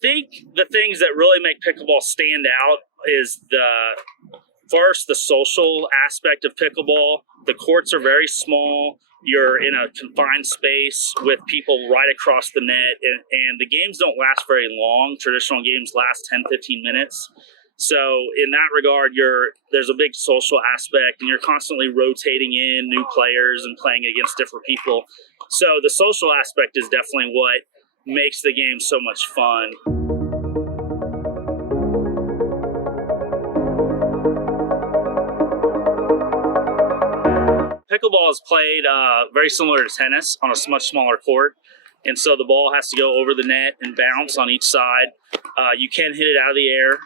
think the things that really make pickleball stand out is the social aspect of pickleball. The courts are very small. You're in a confined space with people right across the net, and the games don't last very long. Traditional games last 10, 15 minutes. So in that regard, there's a big social aspect, and you're constantly rotating in new players and playing against different people. So the social aspect is definitely what makes the game so much fun. Pickleball is played very similar to tennis on a much smaller court. And so the ball has to go over the net and bounce on each side. You can hit it out of the air,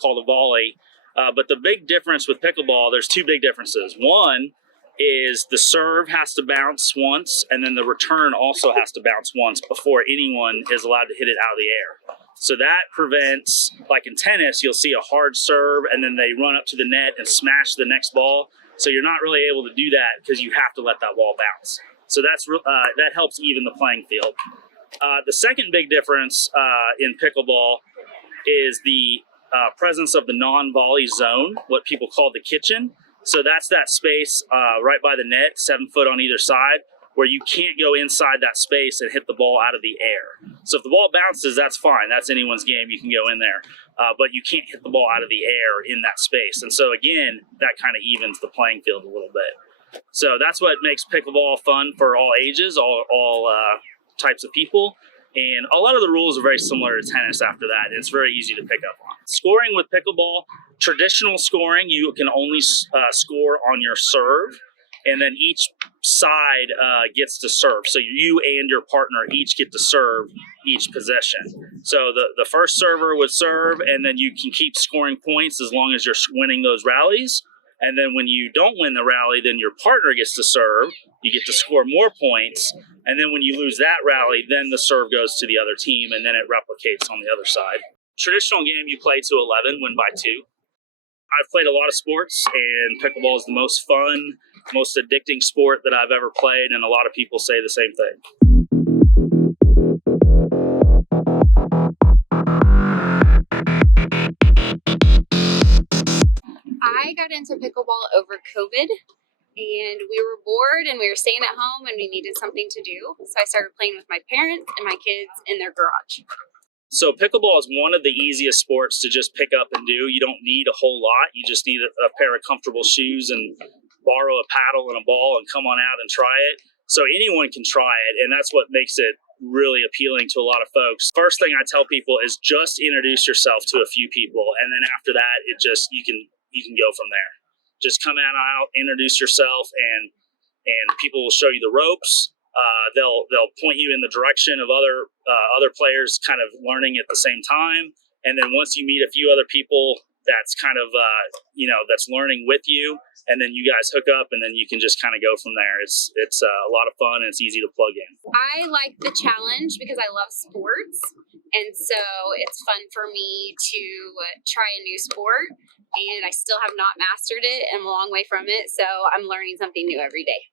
called a volley. But the big difference with pickleball, there's two big differences. One is the serve has to bounce once, and then the return also has to bounce once before anyone is allowed to hit it out of the air. So that prevents, like in tennis, you'll see a hard serve, and then they run up to the net and smash the next ball. So you're not really able to do that because you have to let that ball bounce. So that helps even the playing field. The second big difference in pickleball is the presence of the non-volley zone, what people call the kitchen. So that's that space right by the net, 7 foot on either side, where you can't go inside that space and hit the ball out of the air. So if the ball bounces, that's fine. That's anyone's game. You can go in there. But you can't hit the ball out of the air in that space. And so again, that kind of evens the playing field a little bit. So that's what makes pickleball fun for all ages, all types of people. And a lot of the rules are very similar to tennis after that. It's very easy to pick up on. Scoring with pickleball, traditional scoring, you can only score on your serve, and then each side gets to serve. So you and your partner each get to serve each possession. So the first server would serve, and then you can keep scoring points as long as you're winning those rallies. And then when you don't win the rally, then your partner gets to serve. You get to score more points. And then when you lose that rally, then the serve goes to the other team, and then it replicates on the other side. Traditional game, you play to 11, win by 2. I've played a lot of sports, and pickleball is the most fun, most addicting sport that I've ever played, and a lot of people say the same thing. I got into pickleball over COVID, and we were bored and we were staying at home and we needed something to do. So I started playing with my parents and my kids in their garage. So pickleball is one of the easiest sports to just pick up and do. You don't need a whole lot. You just need a pair of comfortable shoes and borrow a paddle and a ball and come on out and try it. So anyone can try it, and that's what makes it really appealing to a lot of folks. First thing I tell people is just introduce yourself to a few people, and then after that, you can go from there. Just come out, introduce yourself, and people will show you the ropes. They'll point you in the direction of other players kind of learning at the same time. And then once you meet a few other people that's kind of, that's learning with you, and then you guys hook up, and then you can just kind of go from there. It's a lot of fun, and it's easy to plug in. I like the challenge because I love sports. And so it's fun for me to try a new sport, and I still have not mastered it. I'm a long way from it. So I'm learning something new every day.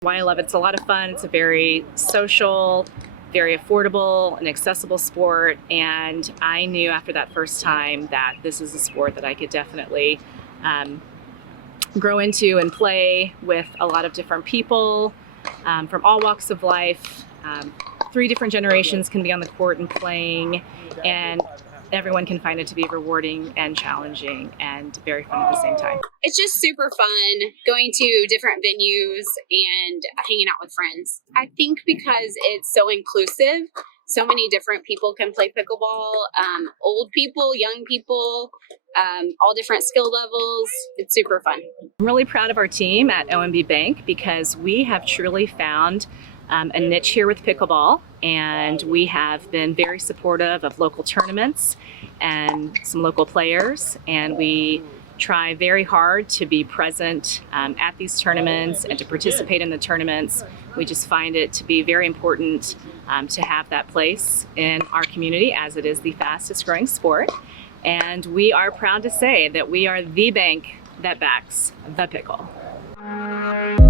Why I love it. It's a lot of fun. It's a very social, very affordable and accessible sport. And I knew after that first time that this is a sport that I could definitely grow into and play with a lot of different people from all walks of life. 3 different generations can be on the court and playing, and everyone can find it to be rewarding and challenging and very fun at the same time. It's just super fun going to different venues and hanging out with friends. I think because it's so inclusive, so many different people can play pickleball, old people, young people, all different skill levels. It's super fun. I'm really proud of our team at OMB Bank because we have truly found a niche here with pickleball, and we have been very supportive of local tournaments and some local players, and we try very hard to be present at these tournaments and to participate in the tournaments. We just find it to be very important to have that place in our community, as it is the fastest growing sport. And we are proud to say that we are the bank that backs the pickle. Bye.